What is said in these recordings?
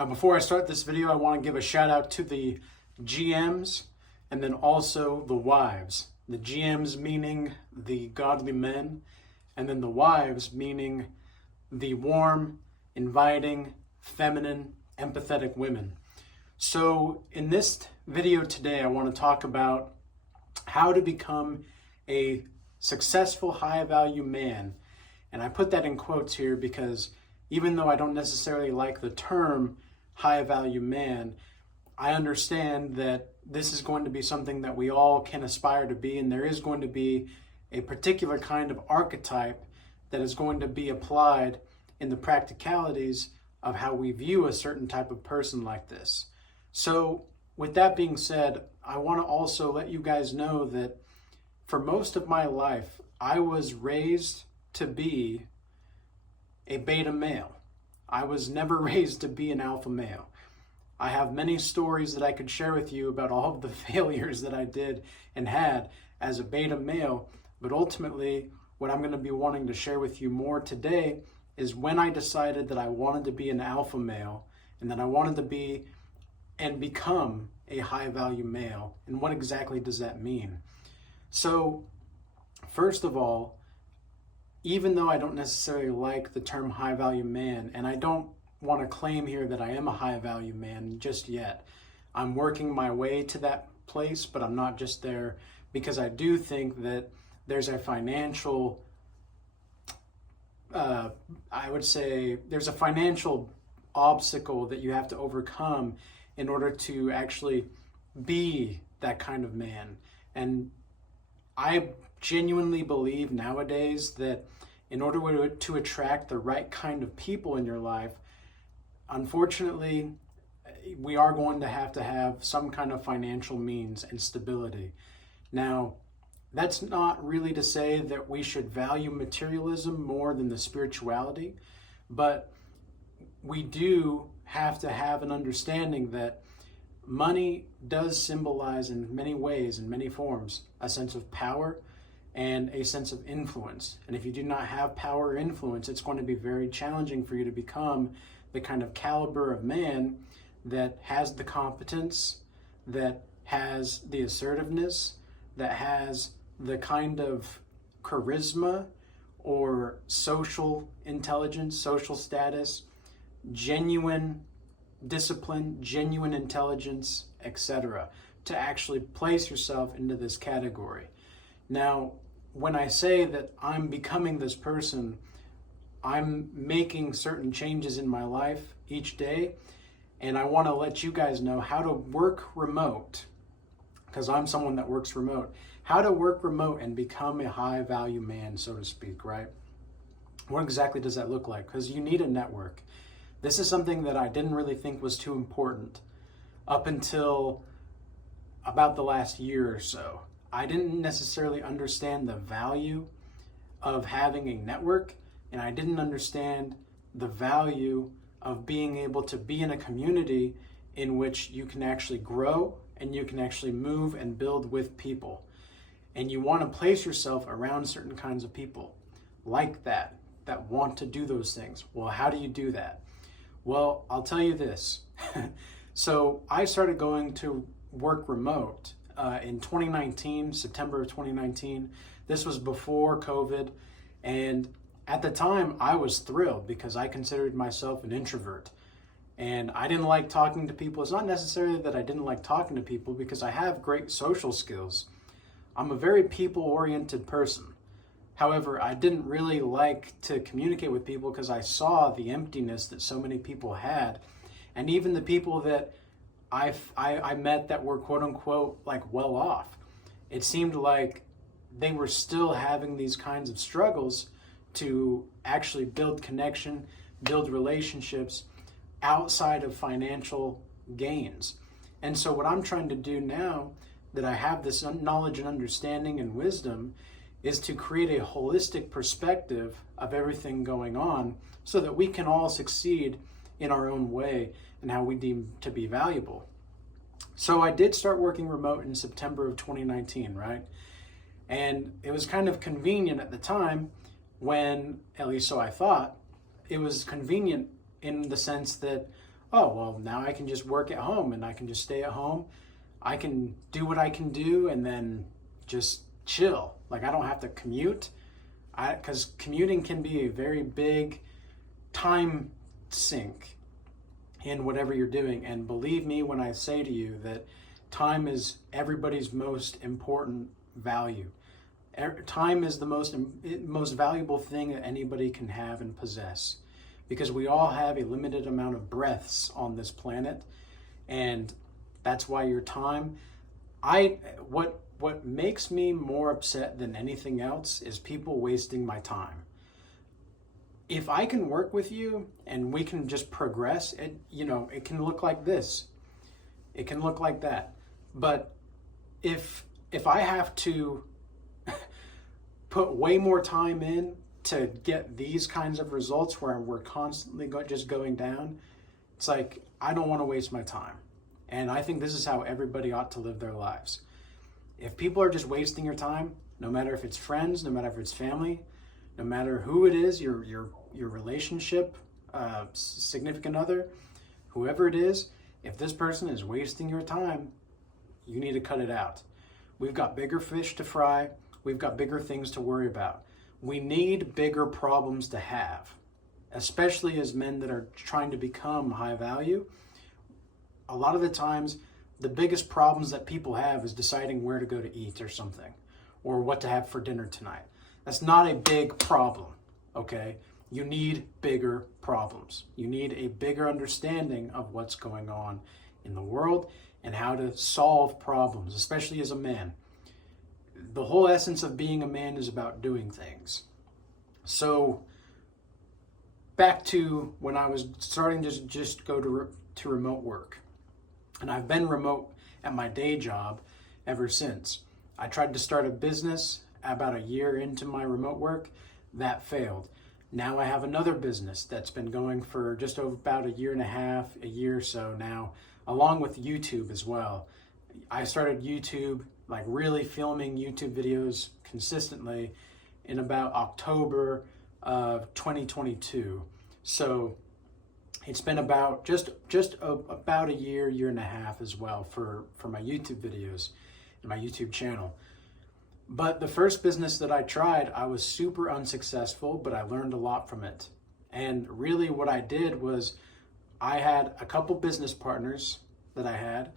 Now, before I start this video, I want to give a shout out to the GMs and then also the wives. The GMs meaning the godly men, and then the wives meaning the warm, inviting, feminine, empathetic women. So in this video today, I want to talk about how to become a successful high value man. And I put that in quotes here because even though I don't necessarily like the term high value man, I understand that this is going to be something that we all can aspire to be, and there is going to be a particular kind of archetype that is going to be applied in the practicalities of how we view a certain type of person like this. So with that being said, I want to also let you guys know that for most of my life, I was raised to be a beta male. I was never raised to be an alpha male. I have many stories that I could share with you about all of the failures that I did and had as a beta male, but ultimately what I'm going to be wanting to share with you more today is when I decided that I wanted to be an alpha male and that I wanted to be and become a high value male. And what exactly does that mean? So first of all, even though I don't necessarily like the term high value man, and I don't want to claim here that I am a high value man just yet, I'm working my way to that place, but I'm not just there, because I do think that there's a financial, I would say there's a financial obstacle that you have to overcome in order to actually be that kind of man. And I genuinely believe nowadays that in order to attract the right kind of people in your life, unfortunately, we are going to have some kind of financial means and stability. Now, that's not really to say that we should value materialism more than the spirituality, but we do have to have an understanding that money does symbolize in many ways, in many forms, a sense of power and a sense of influence. And if you do not have power or influence, it's going to be very challenging for you to become the kind of caliber of man that has the competence, that has the assertiveness, that has the kind of charisma or social intelligence, social status, genuine discipline, genuine intelligence, etc., to actually place yourself into this category. Now, when I say that I'm becoming this person, I'm making certain changes in my life each day, and I want to let you guys know how to work remote, because I'm someone that works remote, how to work remote and become a high value man, so to speak, right? What exactly does that look like? Because you need a network. This is something that I didn't really think was too important up until about the last year or so. I didn't necessarily understand the value of having a network, and I didn't understand the value of being able to be in a community in which you can actually grow and you can actually move and build with people. And you want to place yourself around certain kinds of people like that want to do those things. Well, how do you do that? Well, I'll tell you this. So I started going to work remote in 2019, September of 2019. This was before COVID. And at the time, I was thrilled because I considered myself an introvert. And I didn't like talking to people. It's not necessarily that I didn't like talking to people, because I have great social skills. I'm a very people-oriented person. However, I didn't really like to communicate with people because I saw the emptiness that so many people had. And even the people that I met that were quote unquote like well off, it seemed like they were still having these kinds of struggles to actually build connection, build relationships outside of financial gains. And so what I'm trying to do now that I have this knowledge and understanding and wisdom is to create a holistic perspective of everything going on so that we can all succeed in our own way and how we deem to be valuable. So I did start working remote in September of 2019, right? And it was kind of convenient at the time when, at least so I thought, it was convenient in the sense that oh, well, now I can just work at home and I can just stay at home. I can do what I can do and then just chill. Like, I don't have to commute. Because commuting can be a very big time sink in whatever you're doing. And believe me when I say to you that time is everybody's most important value. Time is the most valuable thing that anybody can have and possess, because we all have a limited amount of breaths on this planet, and that's why your time. What makes me more upset than anything else is people wasting my time. If I can work with you and we can just progress, it can look like this, it can look like that. But if I have to put way more time in to get these kinds of results where we're constantly just going down, it's like, I don't want to waste my time. And I think this is how everybody ought to live their lives. If people are just wasting your time, no matter if it's friends, no matter if it's family, no matter who it is, your relationship, significant other, whoever it is, if this person is wasting your time, you need to cut it out. We've got bigger fish to fry. We've got bigger things to worry about. We need bigger problems to have, especially as men that are trying to become high value. A lot of the times, the biggest problems that people have is deciding where to go to eat or something, or what to have for dinner tonight. That's not a big problem, okay? You need bigger problems. You need a bigger understanding of what's going on in the world and how to solve problems, especially as a man. The whole essence of being a man is about doing things. So back to when I was starting to just go to remote work. And I've been remote at my day job ever since. I tried to start a business about a year into my remote work. That failed. Now I have another business that's been going for just about a year and a half, a year or so now, along with YouTube as well. I started YouTube, like really filming YouTube videos consistently in about October of 2022. So it's been about just about a year and a half as well for my YouTube videos and my YouTube channel. But the first business that I tried, I was super unsuccessful, but I learned a lot from it. And really what I did was I had a couple business partners that I had,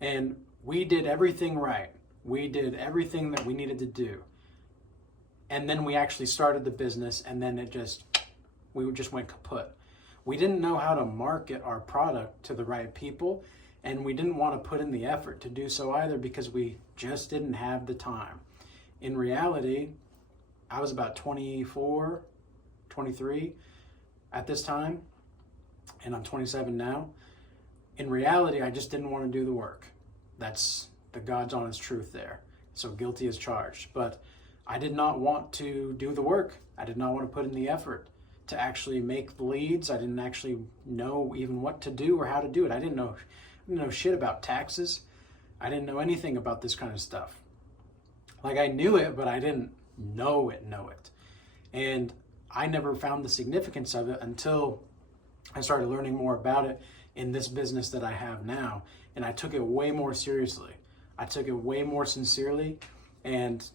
and we did everything right. We did everything that we needed to do. And then we actually started the business, and then we just went kaput. We didn't know how to market our product to the right people, and we didn't want to put in the effort to do so either because we just didn't have the time. In reality, I was about 24, 23 at this time, and I'm 27 now. In reality, I just didn't want to do the work. That's the God's honest truth there. So guilty as charged. But I did not want to do the work. I did not want to put in the effort to actually make the leads. I didn't actually know even what to do or how to do it. I didn't know shit about taxes. I didn't know anything about this kind of stuff. Like, I knew it, but I didn't know it. And I never found the significance of it until I started learning more about it in this business that I have now. And I took it way more seriously. I took it way more sincerely, and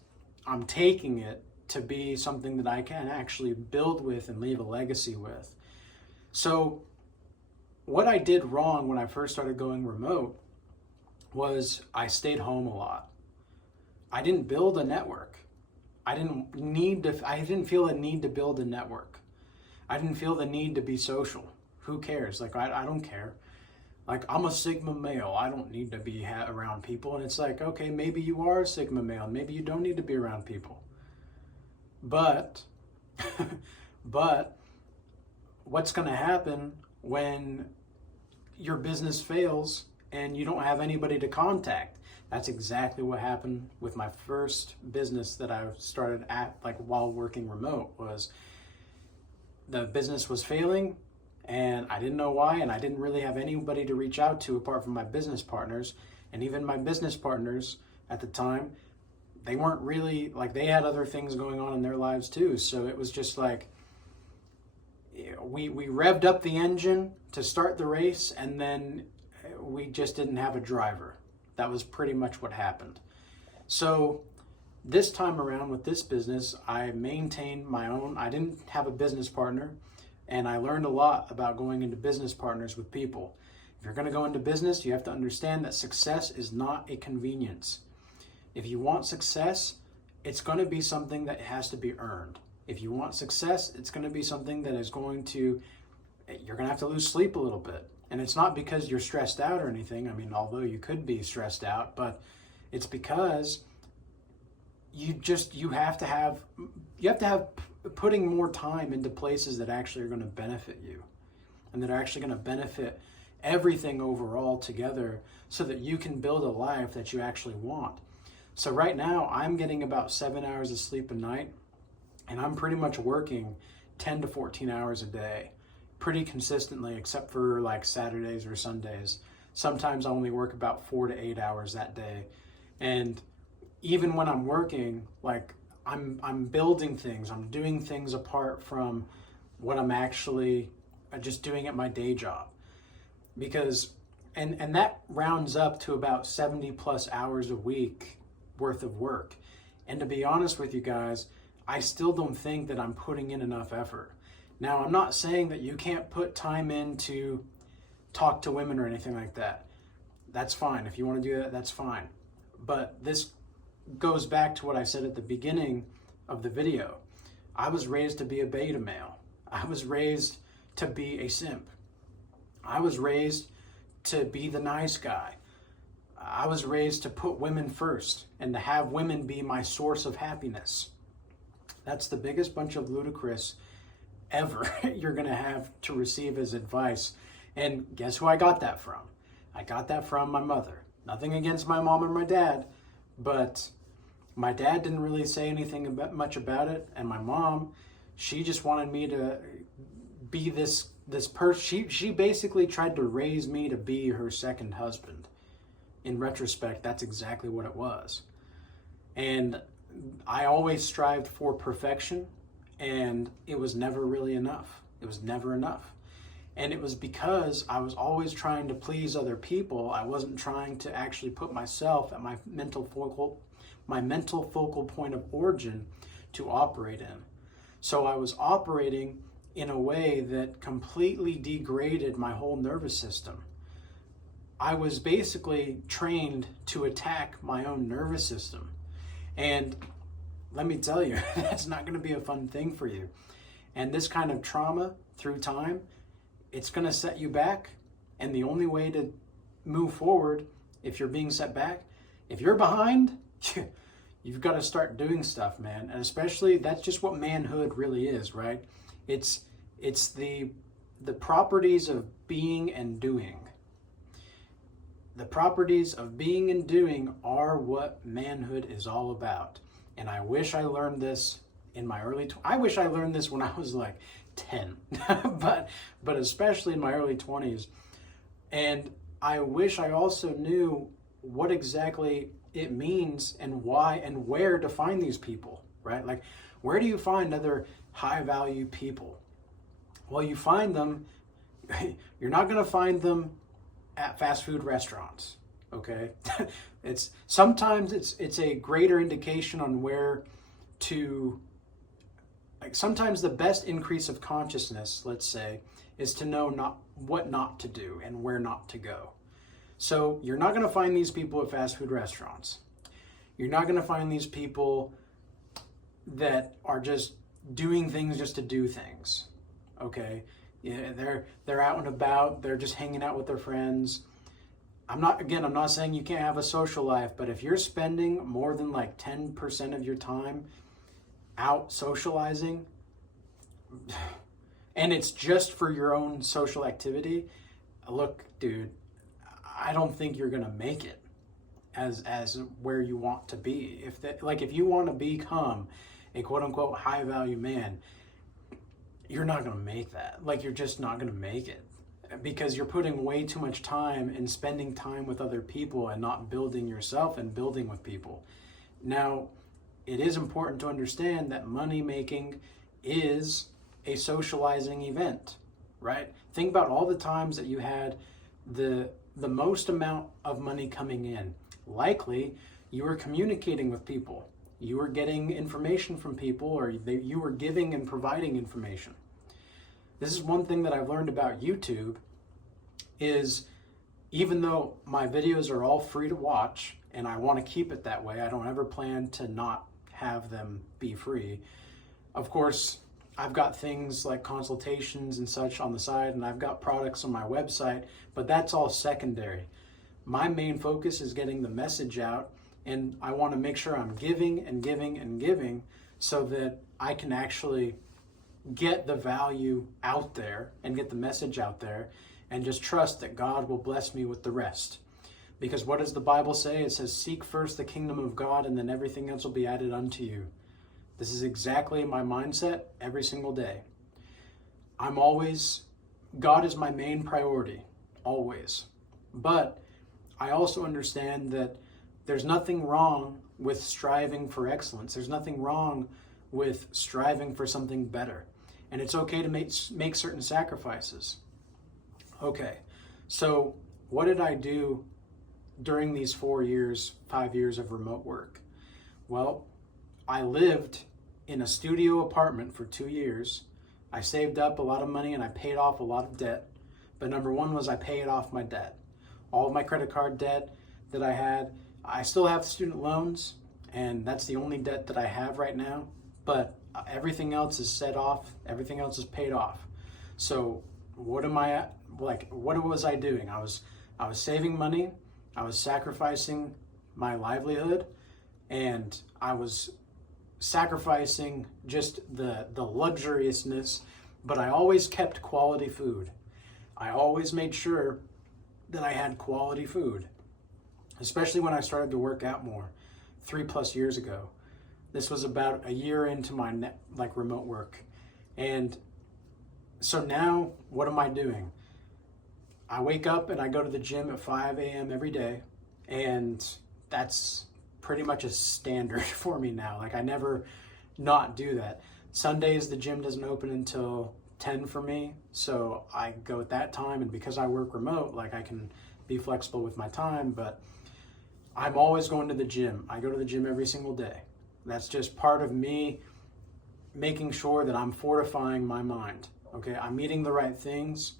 I'm taking it to be something that I can actually build with and leave a legacy with. So what I did wrong when I first started going remote was I stayed home a lot. I didn't build a network. I didn't feel the need to build a network. I didn't feel the need to be social. Who cares? Like, I don't care. Like, I'm a Sigma male. I don't need to be around people. And it's like, okay, maybe you are a Sigma male. Maybe you don't need to be around people. But what's going to happen when your business fails and you don't have anybody to contact? That's exactly what happened with my first business that I started at, like, while working remote. Was the business was failing, and I didn't know why, and I didn't really have anybody to reach out to apart from my business partners. And even my business partners at the time, they weren't really, like, they had other things going on in their lives too. So it was just like, we revved up the engine to start the race, and then we just didn't have a driver. That was pretty much what happened. So this time around with this business, I maintained my own. I didn't have a business partner, and I learned a lot about going into business partners with people. If you're going to go into business, you have to understand that success is not a convenience. If you want success, it's going to be something that has to be earned. If you want success, it's going to be something that is you're going to have to lose sleep a little bit. And it's not because you're stressed out or anything. I mean, although you could be stressed out, but it's because you have to have putting more time into places that actually are going to benefit you and that are actually going to benefit everything overall together, so that you can build a life that you actually want. So right now I'm getting about 7 hours of sleep a night, and I'm pretty much working 10 to 14 hours a day pretty consistently, except for like Saturdays or Sundays. Sometimes I only work about 4 to 8 hours that day. And even when I'm working, like I'm building things, I'm doing things apart from what I'm actually just doing at my day job. Because and that rounds up to about 70 plus hours a week worth of work. And to be honest with you guys, I still don't think that I'm putting in enough effort. Now, I'm not saying that you can't put time in to talk to women or anything like that. That's fine. If you want to do that, that's fine. But this goes back to what I said at the beginning of the video. I was raised to be a beta male. I was raised to be a simp. I was raised to be the nice guy. I was raised to put women first and to have women be my source of happiness. That's the biggest bunch of ludicrous ever you're going to have to receive as advice. And guess who I got that from? I got that from my mother. Nothing against my mom or my dad, but my dad didn't really say anything much about it. And my mom, she just wanted me to be this person. She basically tried to raise me to be her second husband. In retrospect, that's exactly what it was. And I always strived for perfection, and it was never really enough. It was never enough. And it was because I was always trying to please other people. I wasn't trying to actually put myself at my mental focal point of origin to operate in. So I was operating in a way that completely degraded my whole nervous system. I was basically trained to attack my own nervous system. And let me tell you, that's not going to be a fun thing for you. And this kind of trauma through time, it's going to set you back. And the only way to move forward, if you're being set back, if you're behind, you've got to start doing stuff, man. And especially, that's just what manhood really is, right? It's the properties of being and doing. The properties of being and doing are what manhood is all about. And I wish I learned this in my I wish I learned this when I was like 10, but especially in my early 20s. And I wish I also knew what exactly it means and why and where to find these people, right? Like, where do you find other high value people? Well, you find them, you're not going to find them at fast food restaurants, okay? Sometimes it's a greater indication on where to, like, sometimes the best increase of consciousness, let's say, is to know what not to do and where not to go. So you're not going to find these people at fast food restaurants. You're not going to find these people that are just doing things just to do things, okay? Yeah, they're out and about. They're just hanging out with their friends. I'm not saying you can't have a social life, but if you're spending more than like 10% of your time out socializing, and it's just for your own social activity, look, dude, I don't think you're gonna make it as where you want to be. If you want to become a quote unquote high value man, you're not going to make that. Like, you're just not going to make it, because you're putting way too much time in spending time with other people and not building yourself and building with people. Now, it is important to understand that money making is a socializing event, right? Think about all the times that you had the most amount of money coming in. Likely, you were communicating with people. You were getting information from people, or you were giving and providing information. This is one thing that I've learned about YouTube is even though my videos are all free to watch, and I want to keep it that way, I don't ever plan to not have them be free. Of course, I've got things like consultations and such on the side, and I've got products on my website, but that's all secondary. My main focus is getting the message out, and I want to make sure I'm giving and giving and giving so that I can actually get the value out there and get the message out there, and just trust that God will bless me with the rest. Because what does the Bible say? It says, seek first the kingdom of God, and then everything else will be added unto you. This is exactly my mindset every single day. God is my main priority, always. But I also understand that there's nothing wrong with striving for excellence. There's nothing wrong with striving for something better. And it's okay to make certain sacrifices. Okay, so what did I do during these 5 years of remote work? Well, I lived in a studio apartment for 2 years. I saved up a lot of money and I paid off a lot of debt. But number one was I paid off my debt. All of my credit card debt that I had. I still have student loans, and that's the only debt that I have right now. But everything else is set off. Everything else is paid off. So what was I doing? I was saving money. I was sacrificing my livelihood, and I was sacrificing just the luxuriousness, but I always kept quality food. I always made sure that I had quality food, especially when I started to work out more 3+ years ago. This was about a year into my remote work. And so now what am I doing? I wake up and I go to the gym at 5 a.m. every day, and that's pretty much a standard for me now. I never not do that. Sundays, the gym doesn't open until 10 for me, so I go at that time, and because I work remote, I can be flexible with my time, but I'm always going to the gym. I go to the gym every single day. That's just part of me making sure that I'm fortifying my mind. Okay, I'm eating the right things.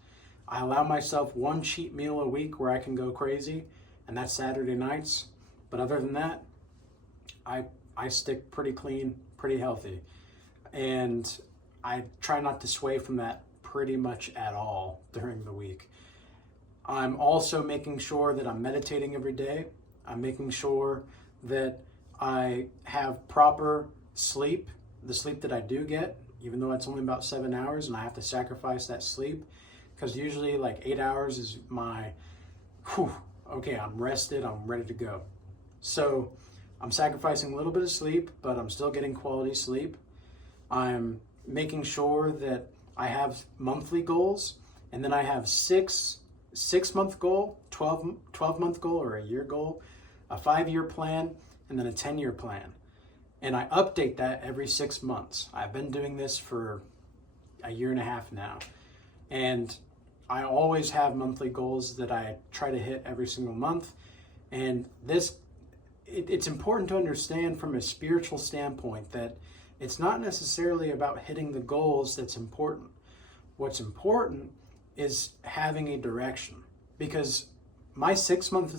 I allow myself one cheat meal a week where I can go crazy, and that's Saturday nights. But other than that, I stick pretty clean, pretty healthy. And I try not to sway from that pretty much at all during the week. I'm also making sure that I'm meditating every day. I'm making sure that I have proper sleep, the sleep that I do get, even though it's only about 7 hours and I have to sacrifice that sleep, because usually 8 hours is my, okay, I'm rested, I'm ready to go. So I'm sacrificing a little bit of sleep, but I'm still getting quality sleep. I'm making sure that I have monthly goals, and then I have six-month goal, 12-month goal, or a year goal, a 5-year plan, and then a 10-year plan. And I update that every 6 months. I've been doing this for a year and a half now. And I always have monthly goals that I try to hit every single month. And it's important to understand from a spiritual standpoint that it's not necessarily about hitting the goals that's important. What's important is having a direction. Because my six month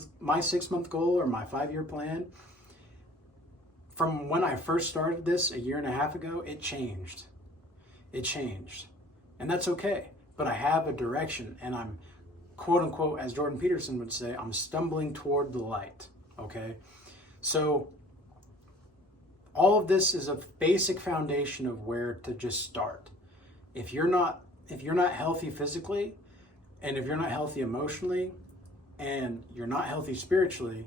goal or my 5-year plan, from when I first started this a year and a half ago, it changed. It changed. And that's okay. But I have a direction, and I'm, quote unquote, as Jordan Peterson would say, I'm stumbling toward the light. Okay? So all of this is a basic foundation of where to just start. If you're not healthy physically, and if you're not healthy emotionally, and you're not healthy spiritually,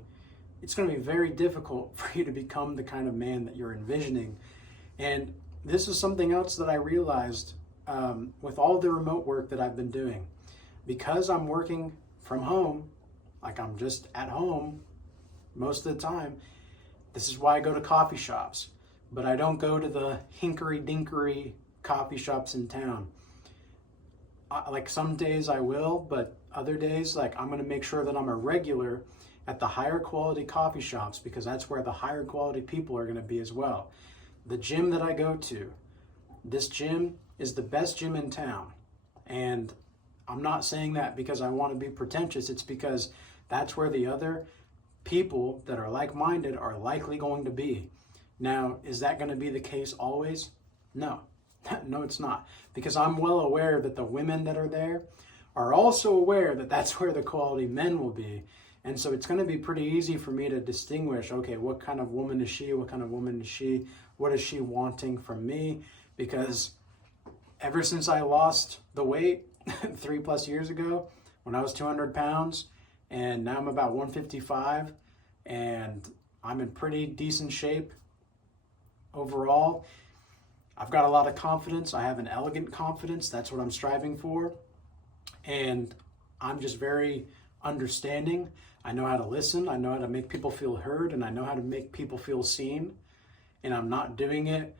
it's going to be very difficult for you to become the kind of man that you're envisioning. And this is something else that I realized with all the remote work that I've been doing. Because I'm working from home, I'm just at home most of the time, this is why I go to coffee shops. But I don't go to the hinkery-dinkery coffee shops in town. Like some days I will, but other days, like I'm going to make sure that I'm a regular at the higher quality coffee shops, because that's where the higher quality people are going to be as well. The gym that I go to, this gym is the best gym in town. And I'm not saying that because I want to be pretentious. It's because that's where the other people that are like-minded are likely going to be. Now, is that going to be the case always? No. No, it's not. Because I'm well aware that the women that are there are also aware that that's where the quality men will be. And so it's going to be pretty easy for me to distinguish, okay, what kind of woman is she? What kind of woman is she? What is she wanting from me? Because ever since I lost the weight 3+ years ago, when I was 200 pounds, and now I'm about 155, and I'm in pretty decent shape overall. I've got a lot of confidence. I have an elegant confidence. That's what I'm striving for. And I'm just very understanding. I know how to listen. I know how to make people feel heard, and I know how to make people feel seen. And I'm not doing it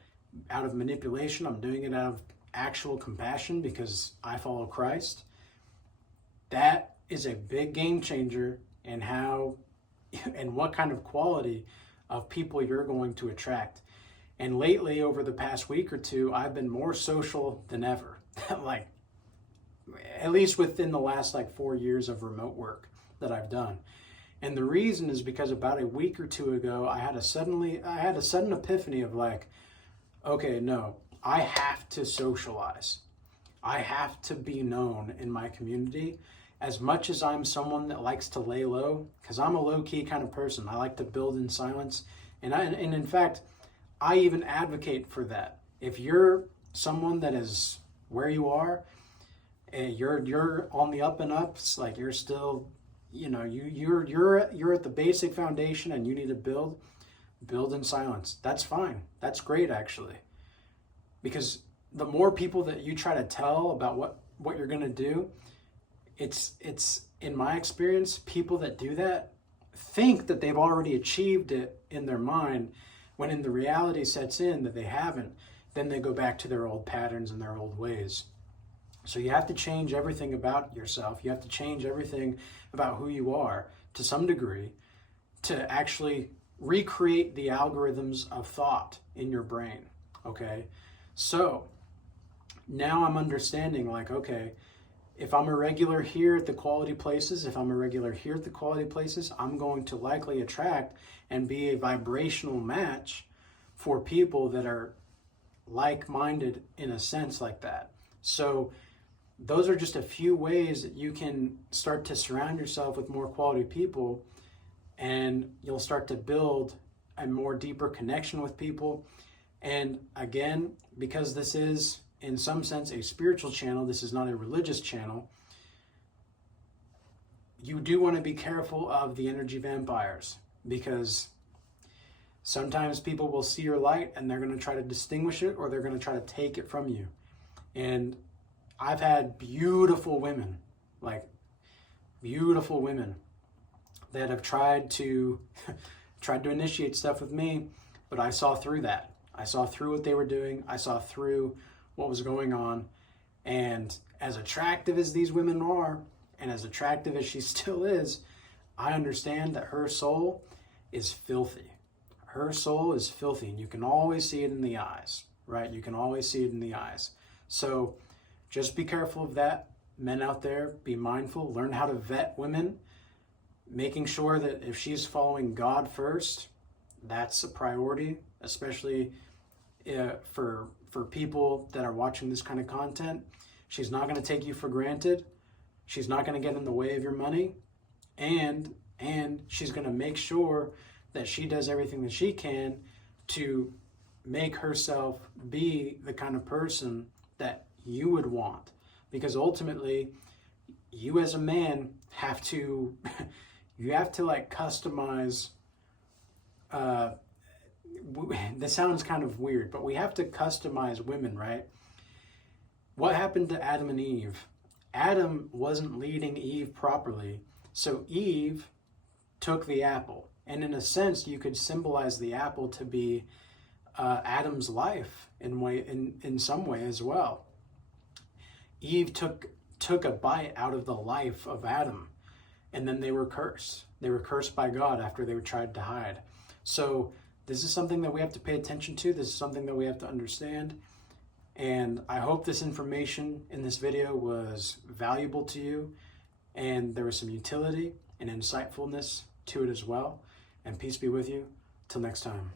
out of manipulation. I'm doing it out of actual compassion because I follow Christ. That is a big game changer in how and what kind of quality of people you're going to attract. And lately, over the past week or two, I've been more social than ever. Like, at least within the last 4 years of remote work that I've done. And the reason is because about a week or two ago, I had a sudden epiphany of okay, no, I have to socialize. I have to be known in my community. As much as I'm someone that likes to lay low, because I'm a low-key kind of person. I like to build in silence. And in fact, I even advocate for that. If you're someone that is where you are, and you're on the up and ups, like you're still, you're at the basic foundation and you need to build in silence. That's fine. That's great, actually. Because the more people that you try to tell about what you're going to do, it's in my experience, people that do that think that they've already achieved it in their mind, when in the reality sets in that they haven't. Then they go back to their old patterns and their old ways. So you have to change everything about yourself. You have to change everything about who you are to some degree to actually recreate the algorithms of thought in your brain. Okay? So now I'm understanding okay, if I'm a regular here at the quality places, I'm going to likely attract and be a vibrational match for people that are like-minded in a sense like that. So those are just a few ways that you can start to surround yourself with more quality people, and you'll start to build a more deeper connection with people. And again, because this is in some sense a spiritual channel, this is not a religious channel, you do want to be careful of the energy vampires, because sometimes people will see your light and they're going to try to distinguish it, or they're going to try to take it from you. And I've had beautiful women that have tried to initiate stuff with me, but I saw through that. I saw through what they were doing. I saw through what was going on. And as attractive as these women are, and as attractive as she still is, I understand that her soul is filthy. Her soul is filthy, and you can always see it in the eyes, right? You can always see it in the eyes. So just be careful of that. Men out there, be mindful. Learn how to vet women, making sure that if she's following God first, that's a priority, especially for people that are watching this kind of content. She's not going to take you for granted. She's not going to get in the way of your money. And she's going to make sure that she does everything that she can to make herself be the kind of person that you would want. Because ultimately, you as a man have to customize. This sounds kind of weird, but we have to customize women, right? What happened to Adam and Eve? Adam wasn't leading Eve properly, so Eve took the apple. And in a sense, you could symbolize the apple to be Adam's life in some way as well. Eve took a bite out of the life of Adam, and then they were cursed. They were cursed by God after they tried to hide. So this is something that we have to pay attention to. This is something that we have to understand. And I hope this information in this video was valuable to you, and there was some utility and insightfulness to it as well. And peace be with you. Till next time.